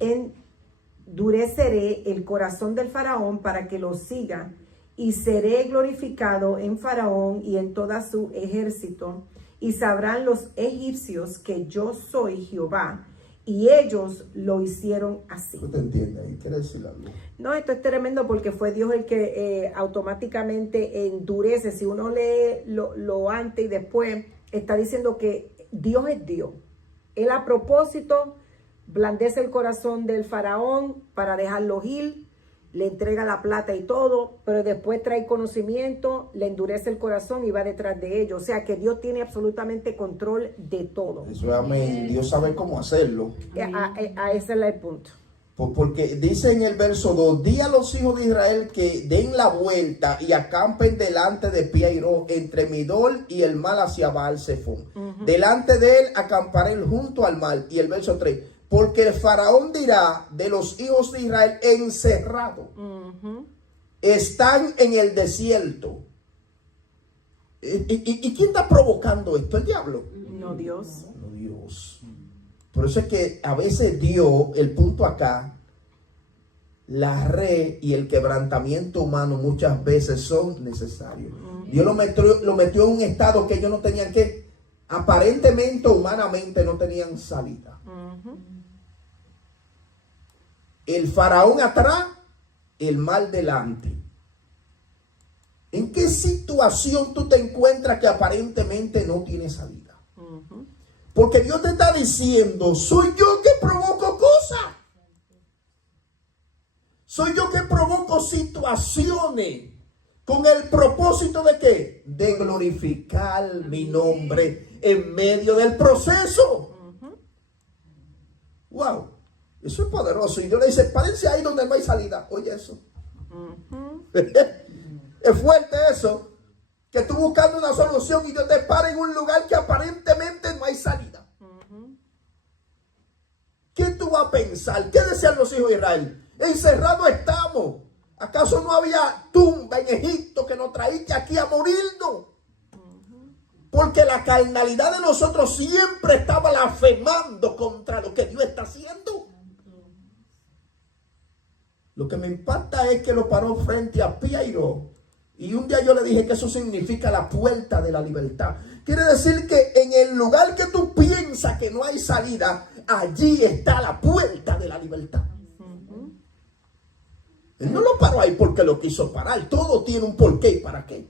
endureceré el corazón del Faraón para que los siga, y seré glorificado en Faraón y en toda su ejército, y sabrán los egipcios que yo soy Jehová, y ellos lo hicieron así. ¿Tú te entiendes? ¿Quiere decir algo? No, esto es tremendo porque fue Dios el que automáticamente endurece. Si uno lee lo antes y después, está diciendo que Dios es Dios. Él a propósito blandece el corazón del faraón para dejarlo ir, le entrega la plata y todo, pero después trae conocimiento, le endurece el corazón y va detrás de ellos. O sea que Dios tiene absolutamente control de todo. Eso es amén. Dios sabe cómo hacerlo. A ese es el punto. Porque dice en el verso 2, di a los hijos de Israel que den la vuelta y acampen delante de Piairo, entre Midol y el mar hacia Baal-Zephón. Delante de él acamparé junto al mar. Y el verso 3, porque el faraón dirá de los hijos de Israel encerrados, están en el desierto. ¿Y quién está provocando esto? ¿El diablo? No, Dios. No, Dios. Por eso es que a veces Dios, el punto acá, la red y el quebrantamiento humano muchas veces son necesarios. Dios lo metió en un estado que ellos no tenían que, aparentemente, humanamente, no tenían salida. El faraón atrás, el mal delante. ¿En qué situación tú te encuentras que aparentemente no tiene salida? Porque Dios te está diciendo, soy yo que provoco cosas. Soy yo que provoco situaciones. ¿Con el propósito de qué? De glorificar mi nombre en medio del proceso. Wow, eso es poderoso. Y Dios le dice, párense ahí donde no hay salida. Oye eso. Es fuerte eso. Que tú buscando una solución y Dios te para en un lugar que aparentemente no hay salida. ¿Qué tú vas a pensar? ¿Qué decían los hijos de Israel? Encerrados estamos. ¿Acaso no había tumba en Egipto que nos traíste aquí a morirnos? Porque la carnalidad de nosotros siempre estaba blasfemando contra lo que Dios está haciendo. Lo que me impacta es que lo paró frente a Piairo. Y un día yo le dije que eso significa la puerta de la libertad. Quiere decir que en el lugar que tú piensas que no hay salida, allí está la puerta de la libertad. Él no lo paró ahí porque lo quiso parar. Todo tiene un porqué y para qué.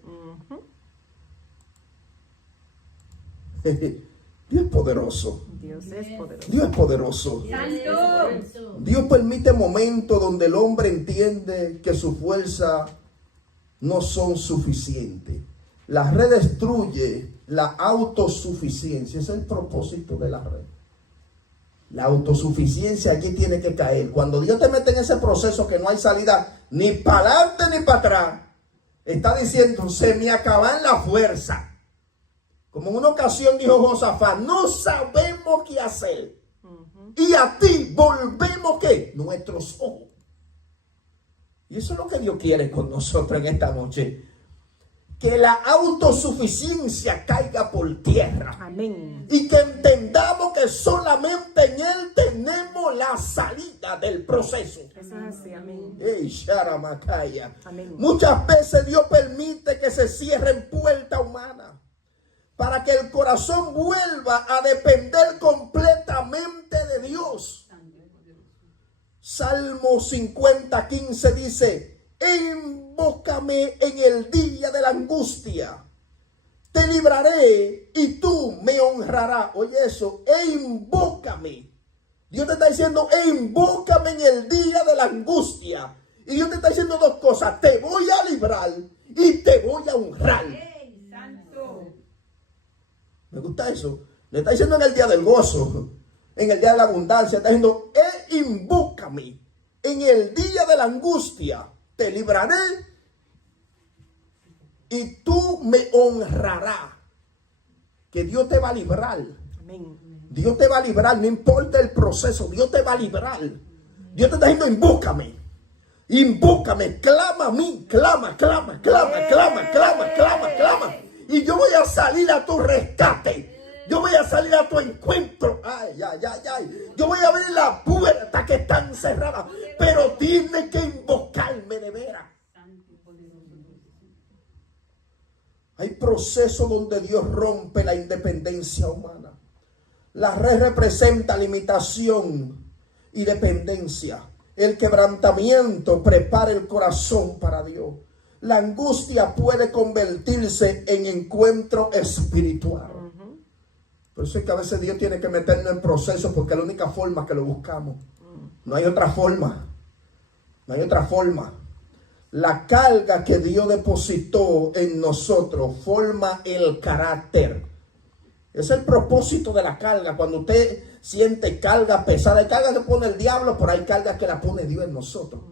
Dios es poderoso. Dios es poderoso. Dios es poderoso. Santo. Dios permite momentos donde el hombre entiende que su fuerza no son suficientes. La red destruye la autosuficiencia. Ese es el propósito de la red. La autosuficiencia aquí tiene que caer. Cuando Dios te mete en ese proceso que no hay salida ni para adelante ni para atrás, está diciendo, se me acaban la fuerza. Como en una ocasión dijo Josafat, no sabemos qué hacer. Y a ti volvemos ¿qué? Nuestros ojos. Y eso es lo que Dios quiere con nosotros en esta noche. Que la autosuficiencia caiga por tierra. Amén. Y que entendamos que solamente en Él tenemos la salida del proceso. Eso es así, amén. Hey, Sharamakaya. Amén. Muchas veces Dios permite que se cierren puertas humanas para que el corazón vuelva a depender completamente de Dios. Salmo 50:15 dice, invócame en el día de la angustia, te libraré y tú me honrarás. Oye eso, invócame. Dios te está diciendo, invócame en el día de la angustia. Y Dios te está diciendo dos cosas, te voy a librar y te voy a honrar. Santo. Me gusta eso. Le está diciendo en el día del gozo, en el día de la abundancia, está diciendo, invócame en el día de la angustia, te libraré y tú me honrarás. Que Dios te va a librar. Amén. Dios te va a librar, no importa el proceso, Dios te va a librar. Dios te está diciendo, invócame. Invócame, clama a mí, clama. Y yo voy a salir a tu rescate. Yo voy a salir a tu encuentro. Ay. Yo voy a abrir la puerta que está encerrada. Pero tienes que invocarme de veras. Hay procesos donde Dios rompe la independencia humana. La red representa limitación y dependencia. El quebrantamiento prepara el corazón para Dios. La angustia puede convertirse en encuentro espiritual. Por eso es que a veces Dios tiene que meternos en proceso, porque es la única forma que lo buscamos. No hay otra forma. No hay otra forma. La carga que Dios depositó en nosotros forma el carácter. Es el propósito de la carga. Cuando usted siente carga pesada, hay carga que pone el diablo, pero hay carga que la pone Dios en nosotros.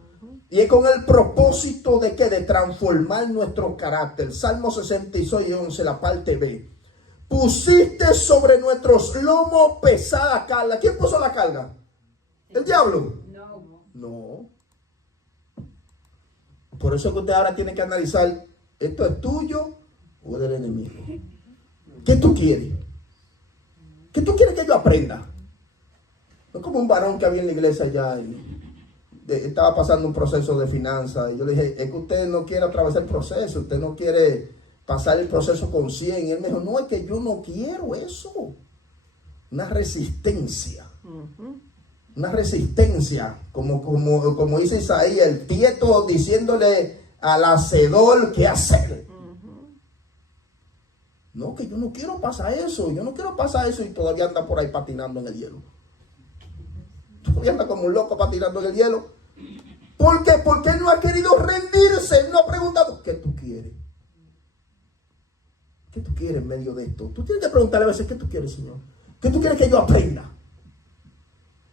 Y es con el propósito de que de transformar nuestro carácter. Salmo 66:11, la parte B. Pusiste sobre nuestros lomos pesada carga. ¿Quién puso la carga? ¿El diablo? No. Por eso es que usted ahora tiene que analizar, ¿esto es tuyo o del enemigo? ¿Qué tú quieres? ¿Qué tú quieres que yo aprenda? No es como un varón que había en la iglesia allá y estaba pasando un proceso de finanzas. Y yo le dije, es que usted no quiere atravesar el proceso, usted no quiere pasar el proceso con 100. Y él me dijo, no, es que yo no quiero eso. Una resistencia. Una resistencia, como dice Isaías, el tieto diciéndole al hacedor qué hacer. No, que yo no quiero pasar eso, y todavía anda por ahí patinando en el hielo. Todavía anda como un loco patinando en el hielo. ¿Por qué? Porque él no ha querido rendirse, él no ha preguntado, ¿qué tú quieres? ¿Qué tú quieres en medio de esto? Tú tienes que preguntarle a veces, ¿qué tú quieres, Señor? ¿Qué tú quieres que yo aprenda?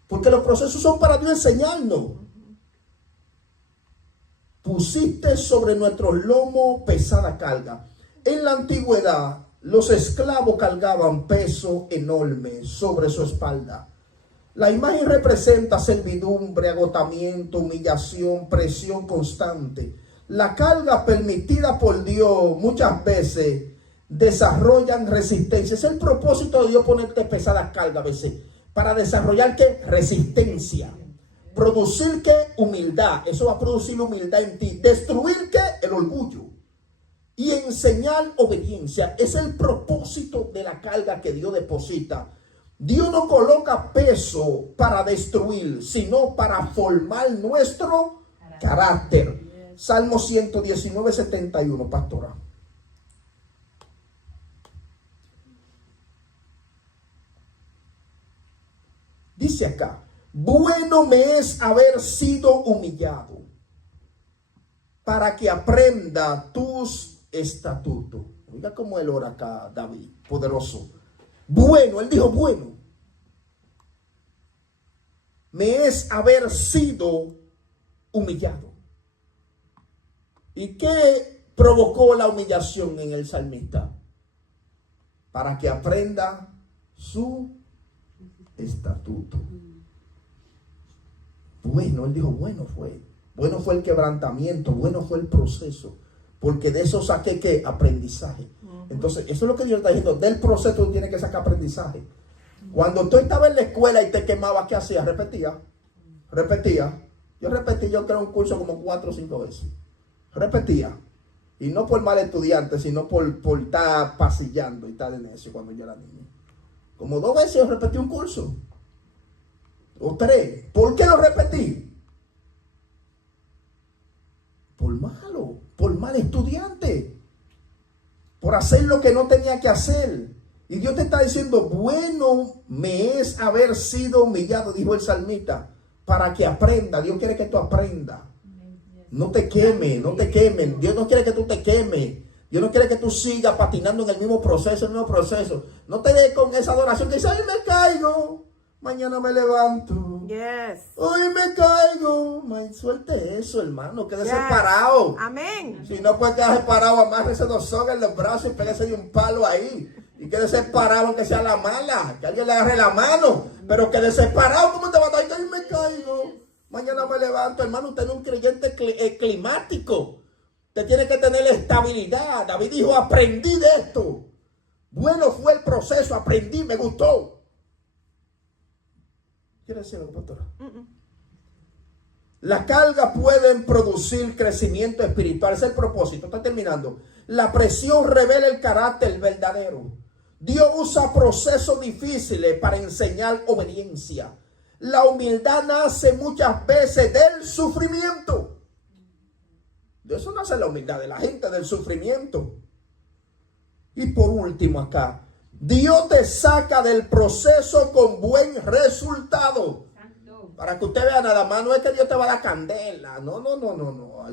Porque los procesos son para Dios enseñarnos. Pusiste sobre nuestros lomos pesada carga. En la antigüedad, los esclavos cargaban peso enorme sobre su espalda. La imagen representa servidumbre, agotamiento, humillación, presión constante. La carga permitida por Dios muchas veces desarrollan resistencia. Es el propósito de Dios ponerte pesada carga a veces. Para desarrollar ¿qué? Resistencia. Producir ¿qué? Humildad. Eso va a producir humildad en ti. Destruir ¿qué? El orgullo. Y enseñar obediencia. Es el propósito de la carga que Dios deposita. Dios no coloca peso para destruir, sino para formar nuestro carácter. Salmo 119:71, pastora. Dice acá, bueno me es haber sido humillado para que aprenda tus estatutos. Oiga cómo él ora acá, David, poderoso. Bueno, él dijo bueno. Me es haber sido humillado. ¿Y qué provocó la humillación en el salmista? Para que aprenda su estatuto. Bueno, él dijo, bueno fue el quebrantamiento, bueno fue el proceso, porque de eso saqué ¿qué? Aprendizaje. Entonces, eso es lo que Dios está diciendo, del proceso tú tienes que sacar aprendizaje. Cuando tú estabas en la escuela y te quemabas, ¿qué hacías? Repetía. Yo creo un curso como 4 o 5 veces. Repetía. Y no por mal estudiante, sino por estar pasillando y estar en eso cuando yo era niño. Como 2 veces yo repetí un curso. O 3. ¿Por qué lo repetí? Por malo, por mal estudiante. Por hacer lo que no tenía que hacer. Y Dios te está diciendo, bueno me es haber sido humillado, dijo el salmista, para que aprenda. Dios quiere que tú aprendas. No te quemes, no te quemen. Dios no quiere que tú te quemes. Dios no quiere que tú sigas patinando en el mismo proceso, No te des con esa adoración que dice, ay, me caigo, mañana me levanto. Yes. Hoy me caigo. Suelte eso, hermano, quédese parado. Amén. Si no puede quedarse parado, amárrese 2 sogas en los brazos y pégase de un palo ahí. Y quédese parado aunque sea la mala, que alguien le agarre la mano. Pero quédese parado, ¿cómo te va a dar? Ay, me caigo, mañana me levanto. Hermano, usted no es un creyente climático. Usted tiene que tener estabilidad. David dijo, aprendí de esto. Bueno fue el proceso, aprendí, me gustó. ¿Quiere decir algo, pastora? Las cargas pueden producir crecimiento espiritual. Ese es el propósito. Está terminando. La presión revela el carácter verdadero. Dios usa procesos difíciles para enseñar obediencia. La humildad nace muchas veces del sufrimiento. De eso nace la humildad de la gente, del sufrimiento. Y por último acá, Dios te saca del proceso con buen resultado. Santo. Para que usted vea, nada más no es que Dios te va a dar candela. No.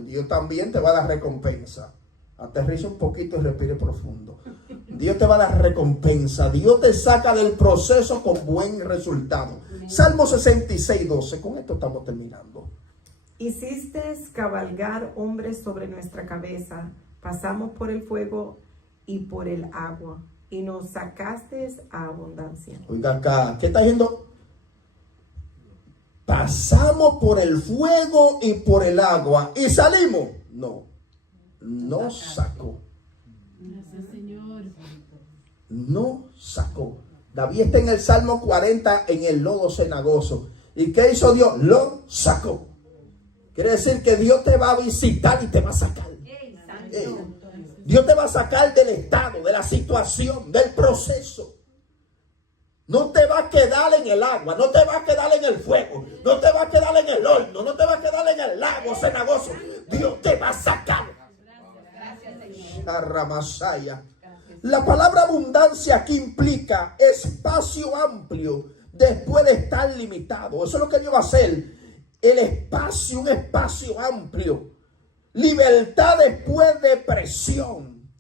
Dios también te va a dar recompensa. Aterriza un poquito y respire profundo. Dios te va a dar recompensa. Dios te saca del proceso con buen resultado. Salmo 66, 12. Con esto estamos terminando. Hiciste cabalgar hombres sobre nuestra cabeza. Pasamos por el fuego y por el agua. Y nos sacaste a abundancia. Oiga acá, ¿qué está diciendo? Pasamos por el fuego y por el agua. ¿Y salimos? No sacó. Gracias, Señor. No sacó. David está en el Salmo 40 en el lodo cenagoso. ¿Y qué hizo Dios? Lo sacó. Quiere decir que Dios te va a visitar y te va a sacar. Santo. Dios te va a sacar del estado, de la situación, del proceso. No te va a quedar en el agua, no te va a quedar en el fuego, no te va a quedar en el horno, no te va a quedar en el lago cenagoso. Dios te va a sacar. Ramasaya. La palabra abundancia aquí implica espacio amplio después de estar limitado. Eso es lo que Dios va a hacer. El espacio, un espacio amplio. Libertad después de presión.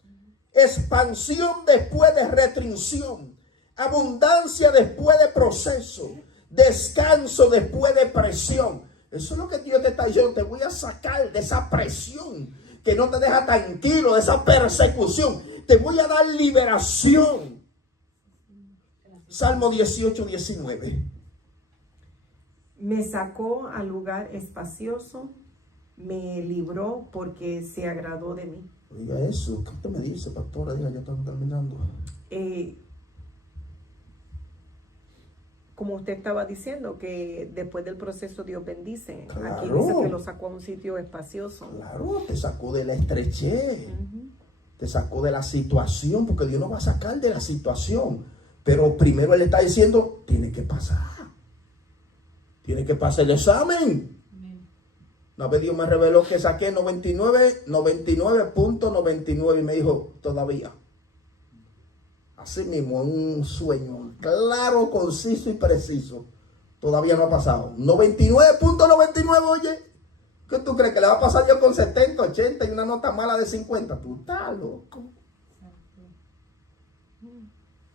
Expansión después de restricción. Abundancia después de proceso. Descanso después de presión. Eso es lo que Dios te está diciendo. Te voy a sacar de esa presión que no te deja tranquilo, de esa persecución. Te voy a dar liberación. Salmo 18, 19. Me sacó al lugar espacioso, me libró porque se agradó de mí. Oiga eso, ¿qué usted me dice, pastora? Diga, ya estamos terminando. Como usted estaba diciendo, que después del proceso Dios bendice. Claro. Aquí dice que lo sacó a un sitio espacioso. Claro, te sacó de la estrechez. Te sacó de la situación, porque Dios nos va a sacar de la situación. Pero primero Él está diciendo, tiene que pasar. Tiene que pasar el examen. Una vez Dios me reveló que saqué 99.99 y me dijo, todavía. Así mismo, un sueño claro, conciso y preciso. Todavía no ha pasado. 99.99, oye. ¿Qué tú crees? ¿Que le va a pasar yo con 70, 80 y una nota mala de 50? Tú estás loco.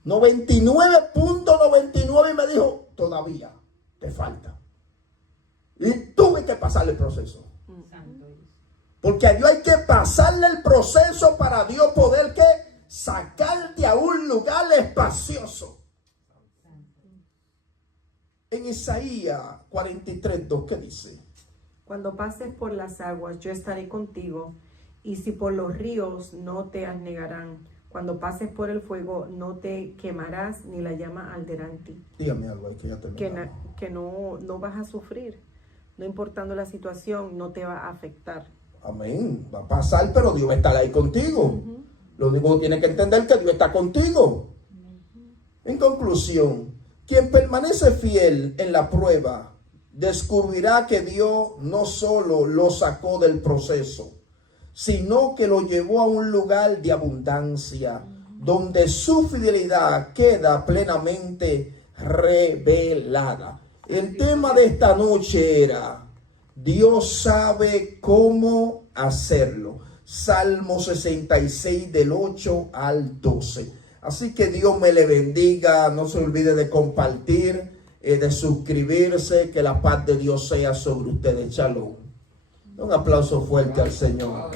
99.99 y me dijo, todavía te falta. Y tuve que pasarle el proceso. Porque a Dios hay que pasarle el proceso para Dios poder que sacarte a un lugar espacioso. En Isaías 43:2, ¿qué dice? Cuando pases por las aguas, yo estaré contigo, y si por los ríos, no te anegarán. Cuando pases por el fuego, no te quemarás, ni la llama arderá en ti. Dígame algo ahí que ya terminamos. Que no vas a sufrir. No importando la situación, no te va a afectar. Amén. Va a pasar, pero Dios va a estar ahí contigo. Lo único que tienes que entender es que Dios está contigo. En conclusión, quien permanece fiel en la prueba, descubrirá que Dios no solo lo sacó del proceso, sino que lo llevó a un lugar de abundancia, donde su fidelidad queda plenamente revelada. El tema de esta noche era, Dios sabe cómo hacerlo. Salmo 66 del 8 al 12. Así que Dios me le bendiga. No se olvide de compartir, de suscribirse. Que la paz de Dios sea sobre ustedes. Shalom. Un aplauso fuerte al Señor.